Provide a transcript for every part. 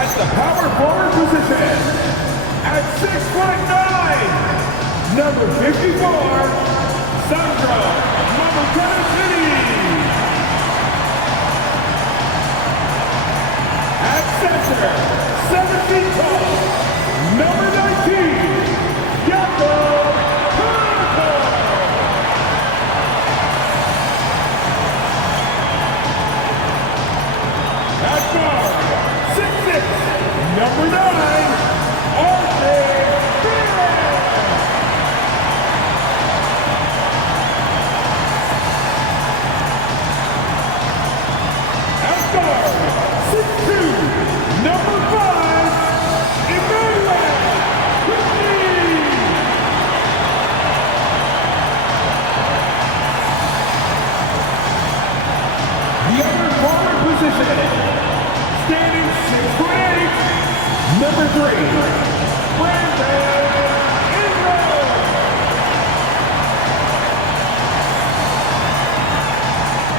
At the power forward position, at 6'9", number 54, Sandro Mamukelashvili. At center, 7 feet tall, number 19, Jakob Pertl. At guard, 6'6", number 9, number 5, the other forward position, standing 6'8", number 3, Brandon Ingram.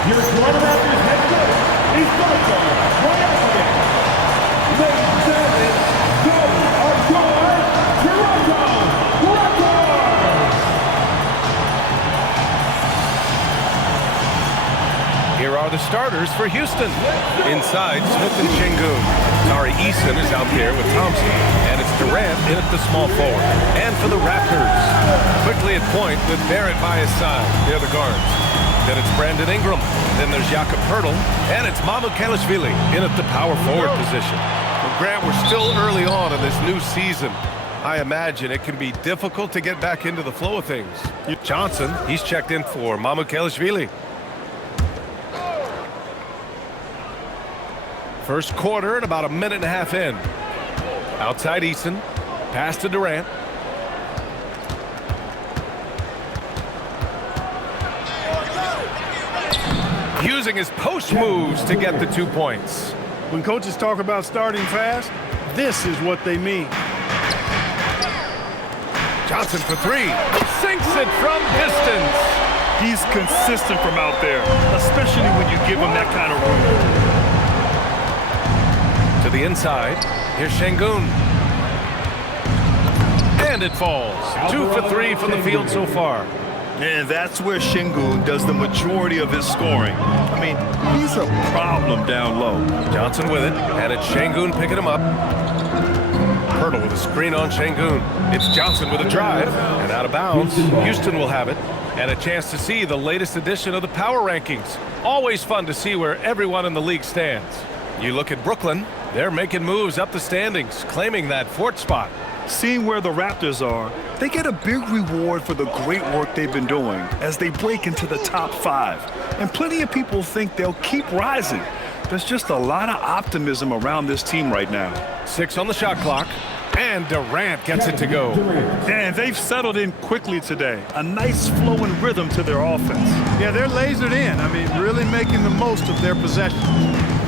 Your Raptors head coach is Lorenzo. Ladies and gentlemen, those are your Toronto Raptors! Here are the starters for Houston. Inside, Smith and Şengün. Tari Eason is out there with Thompson. And it's Durant in at the small forward. And for the Raptors, quickly at point with Barrett by his side. They're the guards. Then it's Brandon Ingram. Then there's Jakob Pertl. And it's Mamukelashvili in at the power forward position. Well, Grant, we're still early on in this new season. I imagine it can be difficult to get back into the flow of things. Johnson, he's checked in for Mamukelashvili. First quarter and about a minute and a half in. Outside Eason. Pass to Durant. Using his post moves to get the 2 points. When coaches talk about starting fast, this is what they mean. Johnson for 3. Sinks it from distance. He's consistent from out there, especially when you give him that kind of room. To the inside. Here's Şengün. And it falls. 2 for 3 from the field so far. And that's where Şengün does the majority of his scoring. I mean, he's a problem down low. Johnson with it, and it's Şengün picking him up. Pertl with a screen on Şengün. It's Johnson with a drive, and out of bounds. Houston will have it, and a chance to see the latest edition of the power rankings. Always fun to see where everyone in the league stands. You look at Brooklyn, they're making moves up the standings, claiming that 4th spot. Seeing where the Raptors are, they get a big reward for the great work they've been doing as they break into the top 5. And plenty of people think they'll keep rising. There's just a lot of optimism around this team right now. 6 on the shot clock, and Durant gets it to go. And they've settled in quickly today. A nice flowing rhythm to their offense. Yeah, they're lasered in. I mean, really making the most of their possessions.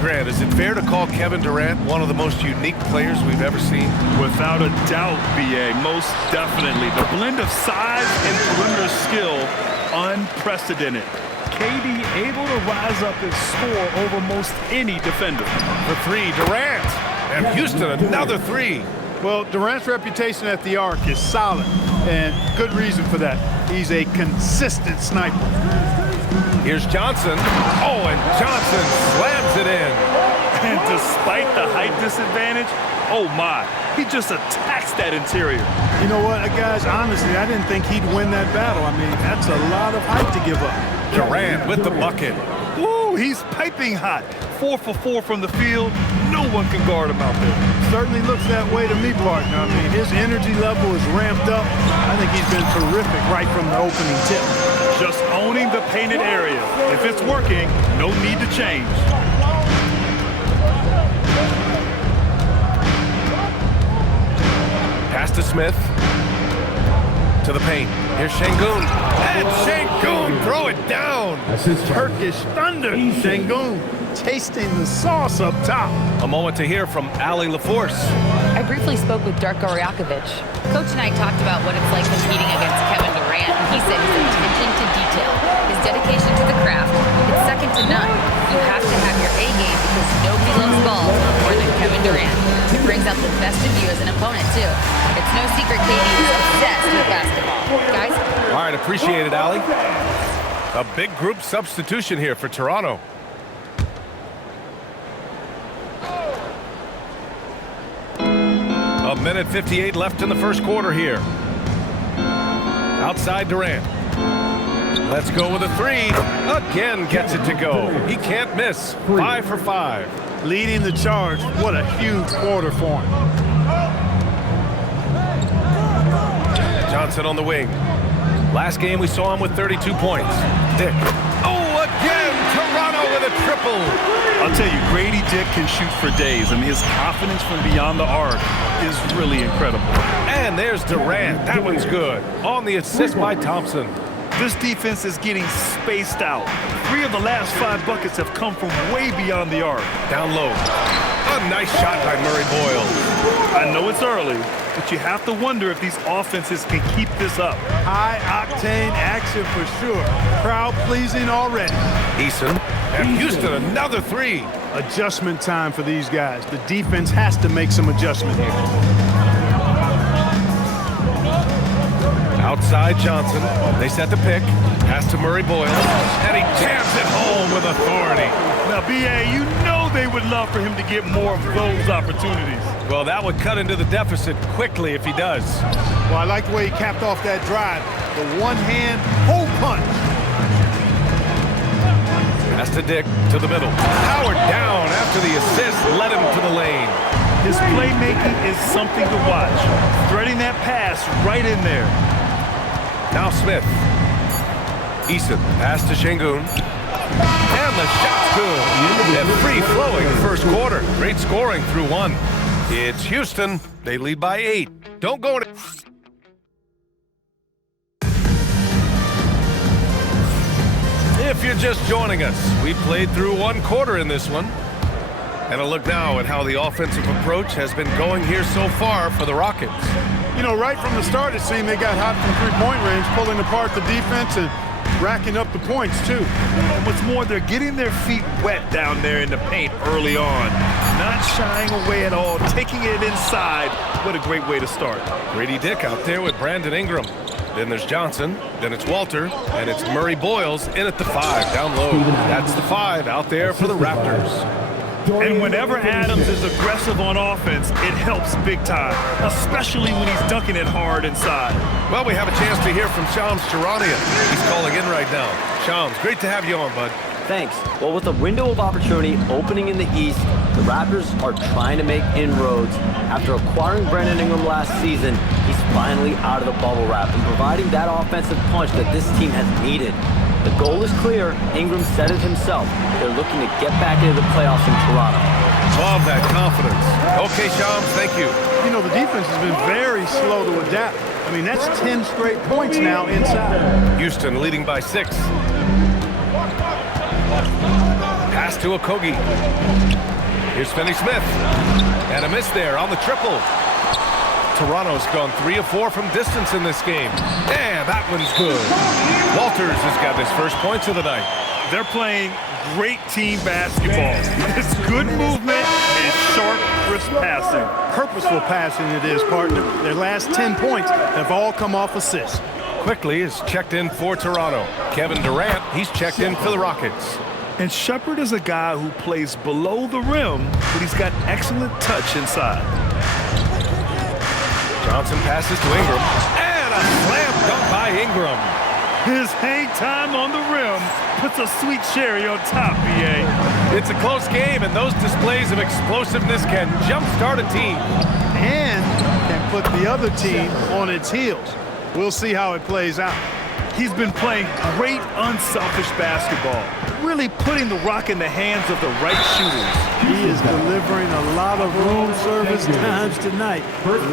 Grant, is it fair to call Kevin Durant one of the most unique players we've ever seen? Without a doubt, B.A., most definitely. The blend of size and perimeter skill, unprecedented. KD able to rise up and score over most any defender. For 3, Durant. And Houston, another 3. Well, Durant's reputation at the arc is solid, and good reason for that. He's a consistent sniper. Here's Johnson. Oh, and Johnson slams it in. And despite the height disadvantage, oh my, he just attacks that interior. You know what, guys, honestly, I didn't think he'd win that battle. I mean, that's a lot of height to give up. Durant with the bucket. Woo, he's piping hot. 4 for 4 from the field. No one can guard him out there. Certainly looks that way to me, partner. I mean, his energy level is ramped up. I think he's been terrific right from the opening tip. Just owning the painted area. If it's working, no need to change. Pass to Smith. To the paint. Here's Şengün. And Şengün, throw it down. Turkish thunder. Şengün tasting the sauce up top. A moment to hear from Ali LaForce. I briefly spoke with Darko Rajakovic. Coach and I talked about what it's like competing against Kevin Durant. He said his attention to detail, his dedication to the craft, it's second to none. You have to have your A game because nobody loves ball more than Kevin Durant. brings out the best of you as an opponent, too. It's no secret KD is obsessed with basketball. Guys? All right, appreciate it, Allie. A big group substitution here for Toronto. A minute 58 left in the first quarter here. Outside Durant. Let's go with a three. Again gets it to go. He can't miss. 5 for 5. Leading the charge. What a huge quarter for him. Johnson on the wing. Last game we saw him with 32 points. Dick. Oh, again! Toronto with a triple. I'll tell you, Grady Dick can shoot for days. I mean, his confidence from beyond the arc is really incredible. And there's Durant. That one's good. On the assist by Thompson. This defense is getting spaced out. 3 of the last 5 buckets have come from way beyond the arc. Down low. A nice shot by Murray Boyle. I know it's early, but you have to wonder if these offenses can keep this up. High-octane action for sure. Crowd-pleasing already. Eason. And Houston, another 3. Adjustment time for these guys. The defense has to make some adjustment here. Outside Johnson. They set the pick. Pass to Murray Boyle. And he jams it home with authority. Now, B.A., you know they would love for him to get more of those opportunities. Well, that would cut into the deficit quickly if he does. Well, I like the way he capped off that drive. The one-hand hole punch. Pass to Dick to the middle. Howard down after the assist led him to the lane. His playmaking is something to watch. Threading that pass right in there. Now Smith. Eason, pass to Şengün. And the shot's good. And free-flowing first quarter. Great scoring through 1. It's Houston. They lead by 8. Don't go in. If you're just joining us, we played through 1 quarter in this one. And a look now at how the offensive approach has been going here so far for the Rockets. You know, right from the start, it seemed they got hot from three-point range, pulling apart the defense and racking up the points, too. And what's more, they're getting their feet wet down there in the paint early on. Not shying away at all, taking it inside. What a great way to start. Grady Dick out there with Brandon Ingram. Then there's Johnson. Then it's Walter. And it's Murray Boyles in at the 5, down low. That's the 5 out there for the Raptors. And whenever Adams is aggressive on offense, it helps big time, especially when he's dunking it hard inside. Well, we have a chance to hear from Shams Charania. He's calling in right now. Shams, great to have you on, bud. Thanks. Well, with a window of opportunity opening in the East, the Raptors are trying to make inroads. After acquiring Brandon Ingram last season, he's finally out of the bubble wrap and providing that offensive punch that this team has needed. The goal is clear. Ingram said it himself. They're looking to get back into the playoffs in Toronto. Love that confidence. Okay, Shams, thank you. You know, the defense has been very slow to adapt. I mean, that's 10 straight points now inside. Houston leading by 6. Pass to Okogie. Here's Finney Smith. And a miss there on the triple. Toronto's gone 3 of 4 from distance in this game. And that one's good. Walters has got his first points of the night. They're playing great team basketball. It's good movement and sharp, crisp passing. Purposeful passing it is, partner. Their last 10 points have all come off assists. Quickly is checked in for Toronto. Kevin Durant, he's checked in for the Rockets. And Shepherd is a guy who plays below the rim, but he's got excellent touch inside. Johnson passes to Ingram. And a slam dunk by Ingram. His hang time on the rim puts a sweet cherry on top, B.A. It's a close game, and those displays of explosiveness can jumpstart a team. And can put the other team on its heels. We'll see how it plays out. He's been playing great, unselfish basketball, really putting the rock in the hands of the right shooters. He is delivering a lot of room service times tonight.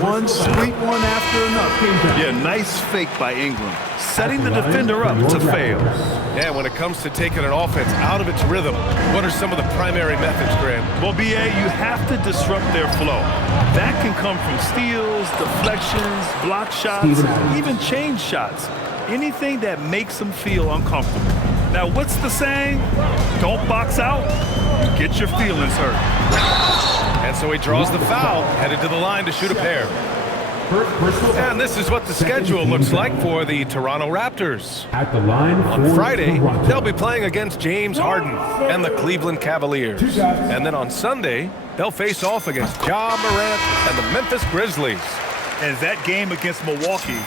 One sweet one after another. Yeah, nice fake by Ingram, setting the defender up to fail. Yeah, when it comes to taking an offense out of its rhythm, what are some of the primary methods, Grant? Well, B.A., you have to disrupt their flow. That can come from steals, deflections, block shots, even change shots. Anything that makes them feel uncomfortable. Now, what's the saying? Don't box out, you get your feelings hurt. And so he draws the foul, headed to the line to shoot a pair. And this is what the schedule looks like for the Toronto Raptors. At the line On Friday, Toronto. they'll be playing against James Harden and the Cleveland Cavaliers. And then on Sunday, they'll face off against Ja Morant and the Memphis Grizzlies. And that game against Milwaukee,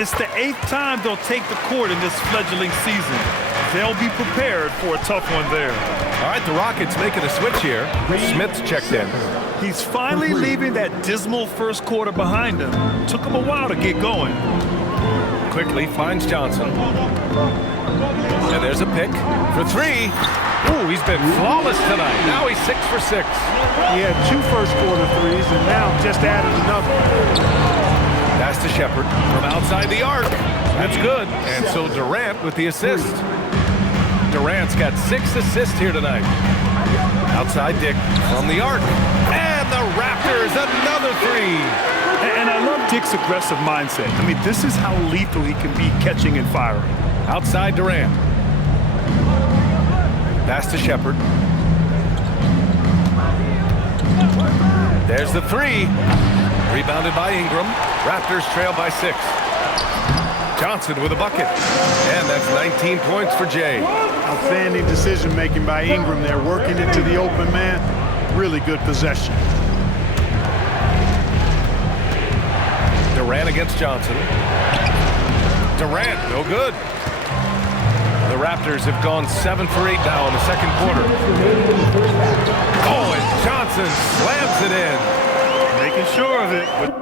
it's the 8th time they'll take the court in this fledgling season. They'll be prepared for a tough one there. All right, the Rockets making a switch here. Smith's checked in. He's finally leaving that dismal first quarter behind him. Took him a while to get going. Quickly finds Johnson. And there's a pick for three. Ooh, he's been flawless tonight. Now he's 6 for 6. He had 2 first-quarter threes and now just added another. Pass to Shepard from outside the arc. That's good. And so Durant with the assist. Durant's got 6 assists here tonight. Outside Dick from the arc. And the Raptors, another 3. And I love Dick's aggressive mindset. I mean, this is how lethal he can be catching and firing. Outside Durant. Pass to Shepard. There's the 3. Rebounded by Ingram. Raptors trail by 6. Johnson with a bucket. And that's 19 points for Jay. Outstanding decision-making by Ingram there, working it to the open man. Really good possession. Durant against Johnson. Durant, no good. The Raptors have gone 7 for 8 now in the second quarter. Oh, and Johnson slams it in. Making sure of it. But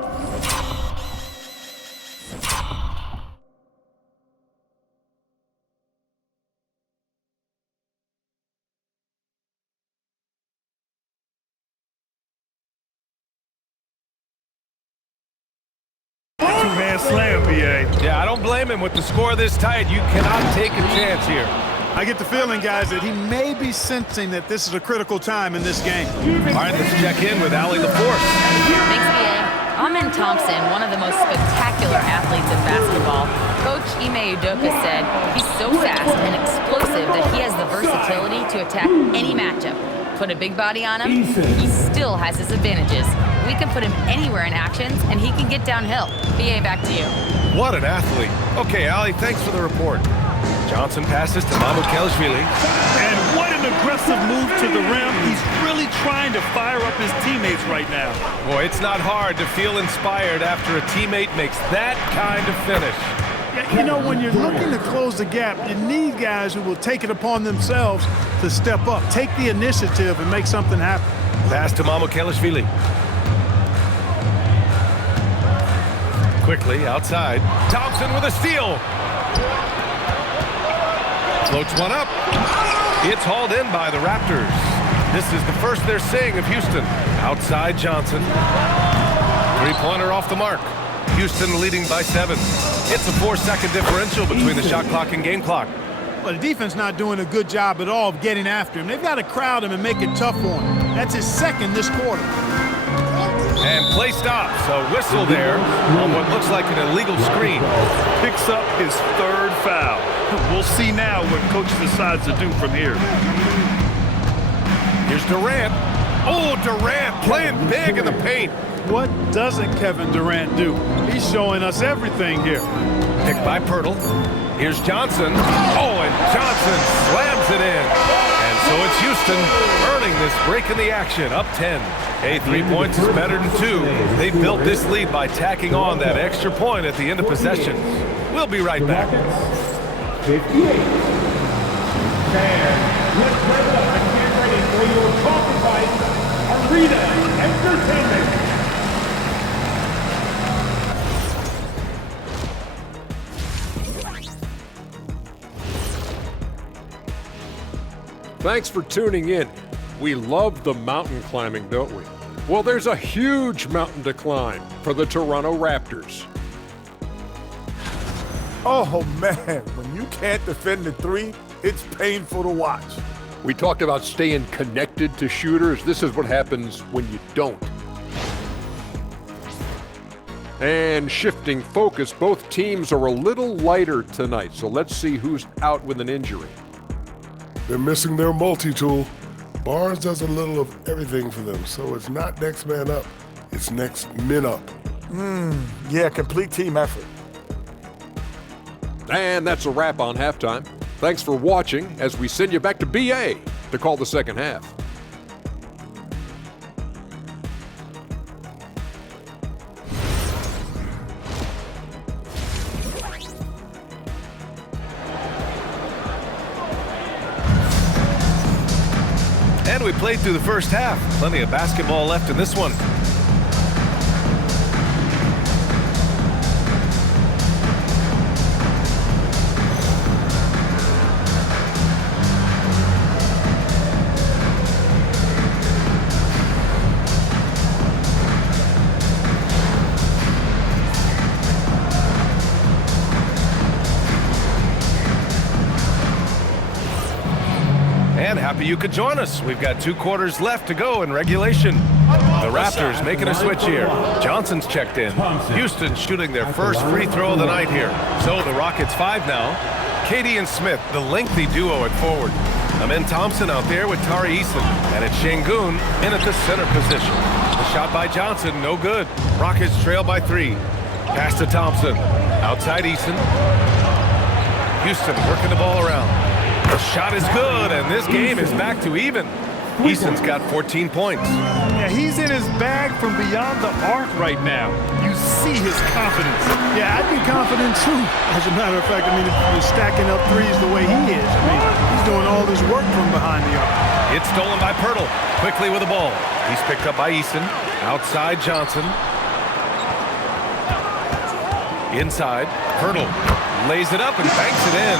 two-man slam, BA. Yeah, I don't blame him with the score this tight. You cannot take a chance here. I get the feeling, guys, that he may be sensing that this is a critical time in this game. All right, let's check in with Allie LaForce. Thanks, BA. Amin Thompson, one of the most spectacular athletes in basketball. Coach Ime Udoka said he's so fast and explosive that he has the versatility to attack any matchup. Put a big body on him, he still has his advantages. We can put him anywhere in actions, and he can get downhill. BA, back to you. What an athlete. Okay, Allie, thanks for the report. Johnson passes to MyCareer. And what an aggressive move to the rim. He's really trying to fire up his teammates right now. Boy, it's not hard to feel inspired after a teammate makes that kind of finish. Yeah, you know, when you're looking to close the gap, you need guys who will take it upon themselves to step up, take the initiative, and make something happen. Pass to MyCareer. Quickly outside. Thompson with a steal. Floats one up. It's hauled in by the Raptors. This is the first they're seeing of Houston. Outside Johnson. Three-pointer off the mark. Houston leading by 7. It's a 4-second differential between the shot clock and game clock. Well, the defense not doing a good job at all of getting after him. They've got to crowd him and make it tough for him. That's his second this quarter. And play stops. A whistle there on what looks like an illegal screen. Picks up his 3rd foul. We'll see now what coach decides to do from here. Here's Durant. Oh, Durant playing big in the paint. What doesn't Kevin Durant do? He's showing us everything here. Picked by Pirtle. Here's Johnson. Oh, and Johnson slams it in. And so it's Houston earning this break in the action, up 10. Hey, 3 points is better than 2. They built this lead by tacking on that extra point at the end of possession. We'll be right back. 58. And let's wrap it up and get ready for your Coffee Fight Arena Entertainment. Thanks for tuning in. We love the mountain climbing, don't we? Well, there's a huge mountain to climb for the Toronto Raptors. Oh, man, when you can't defend the 3, it's painful to watch. We talked about staying connected to shooters. This is what happens when you don't. And shifting focus, both teams are a little lighter tonight, so let's see who's out with an injury. They're missing their multi-tool. Barnes does a little of everything for them, so it's not next man up, it's next men up. Yeah, complete team effort. And that's a wrap on halftime. Thanks for watching as we send you back to BA to call the second half. And we played through the first half. Plenty of basketball left in this one. And happy you could join us. We've got 2 quarters left to go in regulation. The Raptors making a switch here. Johnson's checked in. Houston shooting their first free throw of the night here. So the Rockets 5 now. Katie and Smith, the lengthy duo at forward. Amen Thompson out there with Tari Eason. And it's Şengün in at the center position. The shot by Johnson, no good. Rockets trail by 3. Pass to Thompson. Outside Eason. Houston working the ball around. The shot is good, and this game is back to even. Eason's got 14 points. Yeah, he's in his bag from beyond the arc right now. You see his confidence. Yeah, I'd be confident too. As a matter of fact, I mean, if you're stacking up threes the way he is, I mean, he's doing all this work from behind the arc. It's stolen by Pirtle. Quickly with the ball. He's picked up by Eason. Outside Johnson. Inside. Pirtle lays it up and banks it in.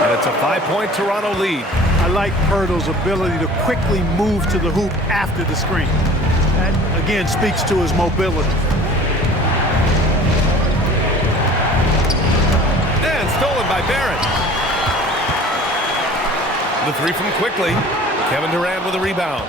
And it's a 5-point Toronto lead. I like Pirtle's ability to quickly move to the hoop after the screen. That, again, speaks to his mobility. And stolen by Barrett. The 3 from Quickly. Kevin Durant with a rebound.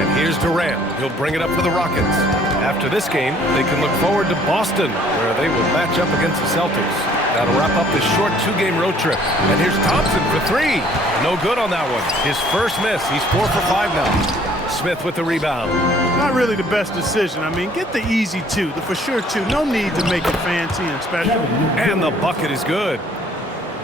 And here's Durant. He'll bring it up for the Rockets. After this game, they can look forward to Boston, where they will match up against the Celtics. That'll wrap up this short 2-game road trip. And here's Thompson for 3. No good on that one. His first miss. He's 4 for 5 now. Smith with the rebound. Not really the best decision. I mean, get the easy 2, the for sure 2. No need to make it fancy and special. And the bucket is good.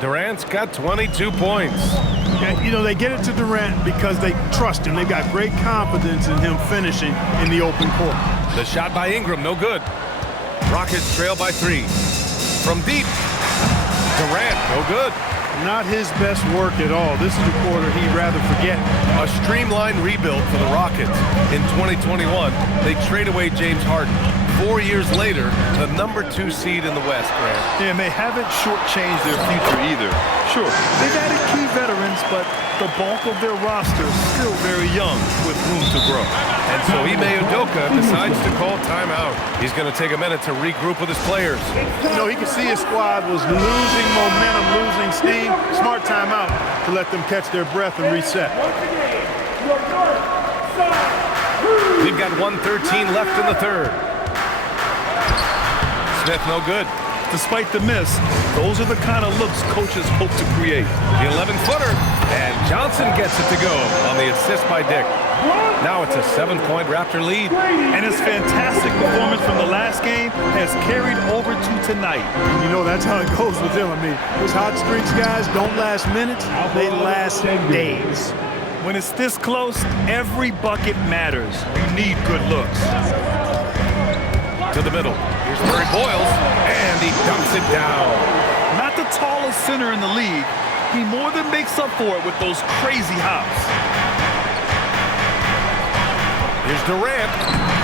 Durant's got 22 points. Yeah, you know, they get it to Durant because they trust him. They've got great confidence in him finishing in the open court. The shot by Ingram, no good. Rockets trail by 3. From deep. Durant, no good. Not his best work at all. This is a quarter he'd rather forget. A streamlined rebuild for the Rockets. In 2021, they trade away James Harden. 4 years later, the number 2 seed in the West, Grant. Yeah, and they haven't shortchanged their future either. Sure, they've added key veterans, but the bulk of their roster is still very young with room to grow. And so Ime Udoka decides to call timeout. He's going to take a minute to regroup with his players. You know, he could see his squad was losing momentum, losing steam. Smart timeout to let them catch their breath and reset. We've got 1:13 left in the third. Smith, no good. Despite the miss, those are the kind of looks coaches hope to create. The 11-footer, and Johnson gets it to go on the assist by Dick. Now it's a 7-point Raptor lead. And his fantastic performance from the last game has carried over to tonight. You know, that's how it goes with him. I mean, those hot streaks, guys, don't last minutes. They last days. When it's this close, every bucket matters. You need good looks. To the middle. Here's Murray Boyles, and he dumps it down. Not the tallest center in the league. He more than makes up for it with those crazy hops. Here's Durant.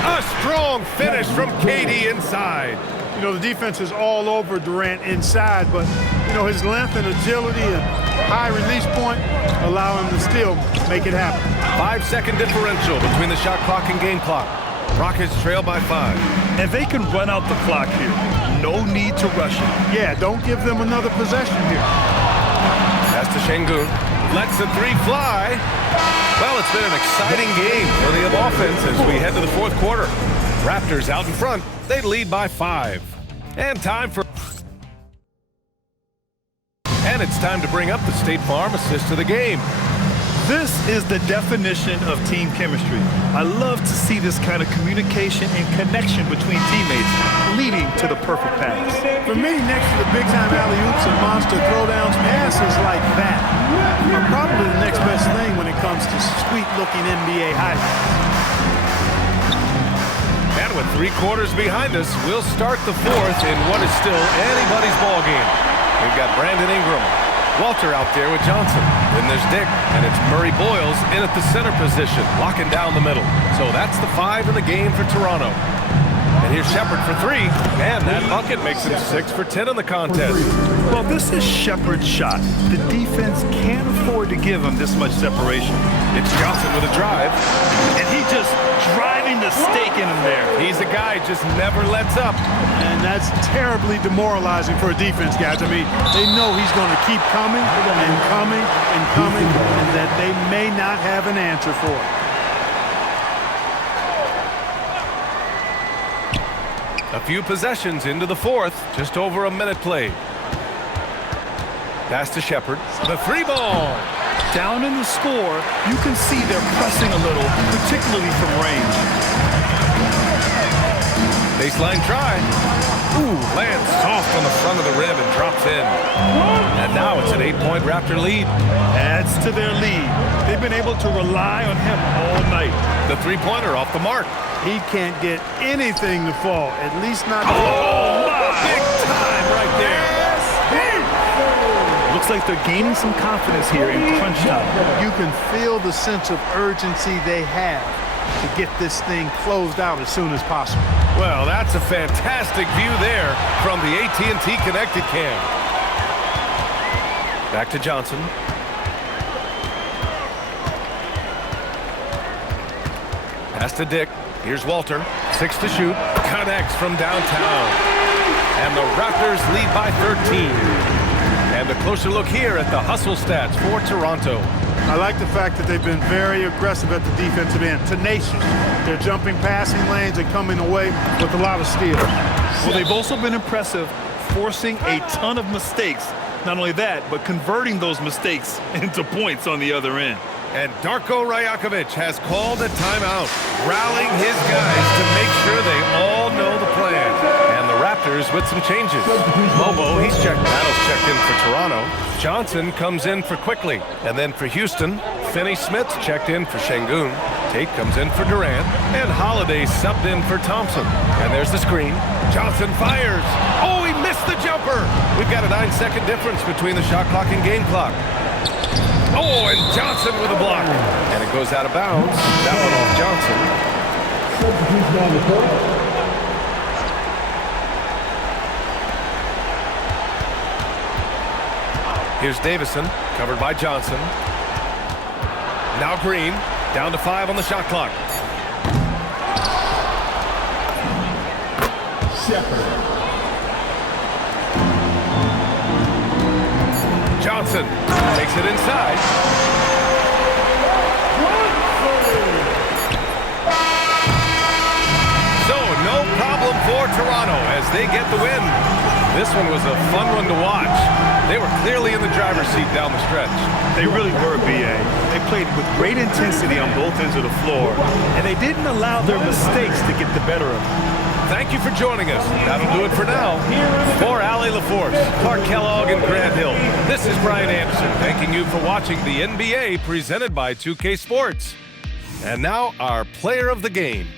A strong finish from KD inside. You know, the defense is all over Durant inside, but, you know, his length and agility and high release point allow him to still make it happen. 5-second differential between the shot clock and game clock. Rockets trail by 5. And they can run out the clock here. No need to rush it. Yeah, don't give them another possession here. Pass to Şengün. Lets the 3 fly. Well, it's been an exciting game for the offense as we head to the fourth quarter. Raptors out in front. They lead by 5. And it's time to bring up the State Farm assist of the game. This is the definition of team chemistry. I love to see this kind of communication and connection between teammates leading to the perfect pass. For me, next to the big-time alley-oops and monster throwdowns, passes like that are probably the next best thing when it comes to sweet-looking NBA highlights. And with 3 quarters behind us, we'll start the 4th in what is still anybody's ball game. We've got Brandon Ingram, Walter out there with Johnson. Then there's Dick, and it's Murray Boyles in at the center position, locking down the middle. So that's the 5 in the game for Toronto. And here's Shepherd for 3, and that bucket makes him 6 for 10 in the contest. Well, this is Shepherd's shot. The defense can't afford to give him this much separation. It's Johnson with a drive. And he just driving the stake in him there. He's a guy who just never lets up. And that's terribly demoralizing for a defense, guys. I mean, they know he's going to keep coming and coming and coming, and that they may not have an answer for it. A few possessions into the 4th, just over a minute played. Pass to Shepherd. The 3 ball. Down in the score, you can see they're pressing a little, particularly from range. Baseline try. Ooh, lands soft on the front of the rim and drops in. And now it's an 8-point Raptor lead. Adds to their lead. They've been able to rely on him all night. The 3-pointer off the mark. He can't get anything to fall, at least not. Oh, my! Big time right there. Looks like they're gaining some confidence here in crunch time. You can feel the sense of urgency they have to get this thing closed out as soon as possible. Well, that's a fantastic view there from the AT&T Connected Cam. Back to Johnson. Pass to Dick. Here's Walter. 6 to shoot. Connects from downtown. And the Raptors lead by 13. And a closer look here at the hustle stats for Toronto. I like the fact that they've been very aggressive at the defensive end. Tenacious. They're jumping passing lanes and coming away with a lot of steals. Well, they've also been impressive, forcing a ton of mistakes. Not only that, but converting those mistakes into points on the other end. And Darko Rajakovic has called a timeout, rallying his guys to make sure they all know the plan. And the Raptors with some changes. Bobo, he's checked. Battle's checked in for Toronto. Johnson comes in for Quickly. And then for Houston, Finney-Smith's checked in for Şengün. Tate comes in for Durant. And Holiday subbed in for Thompson. And there's the screen. Johnson fires. Oh, he missed the jumper. We've got a 9-second difference between the shot clock and game clock. Oh, and Johnson with a block. And it goes out of bounds. That one off Johnson. Here's Davison, covered by Johnson. Now Green, down to 5 on the shot clock. Johnson takes it inside. So no problem for Toronto as they get the win. This one was a fun one to watch. They were clearly in the driver's seat down the stretch. They really were, B.A. They played with great intensity on both ends of the floor, and they didn't allow their mistakes to get the better of them. Thank you for joining us. That'll do it for now. For Allie LaForce, Clark Kellogg, and Grant Hill, this is Brian Anderson thanking you for watching the NBA presented by 2K Sports. And now our player of the game.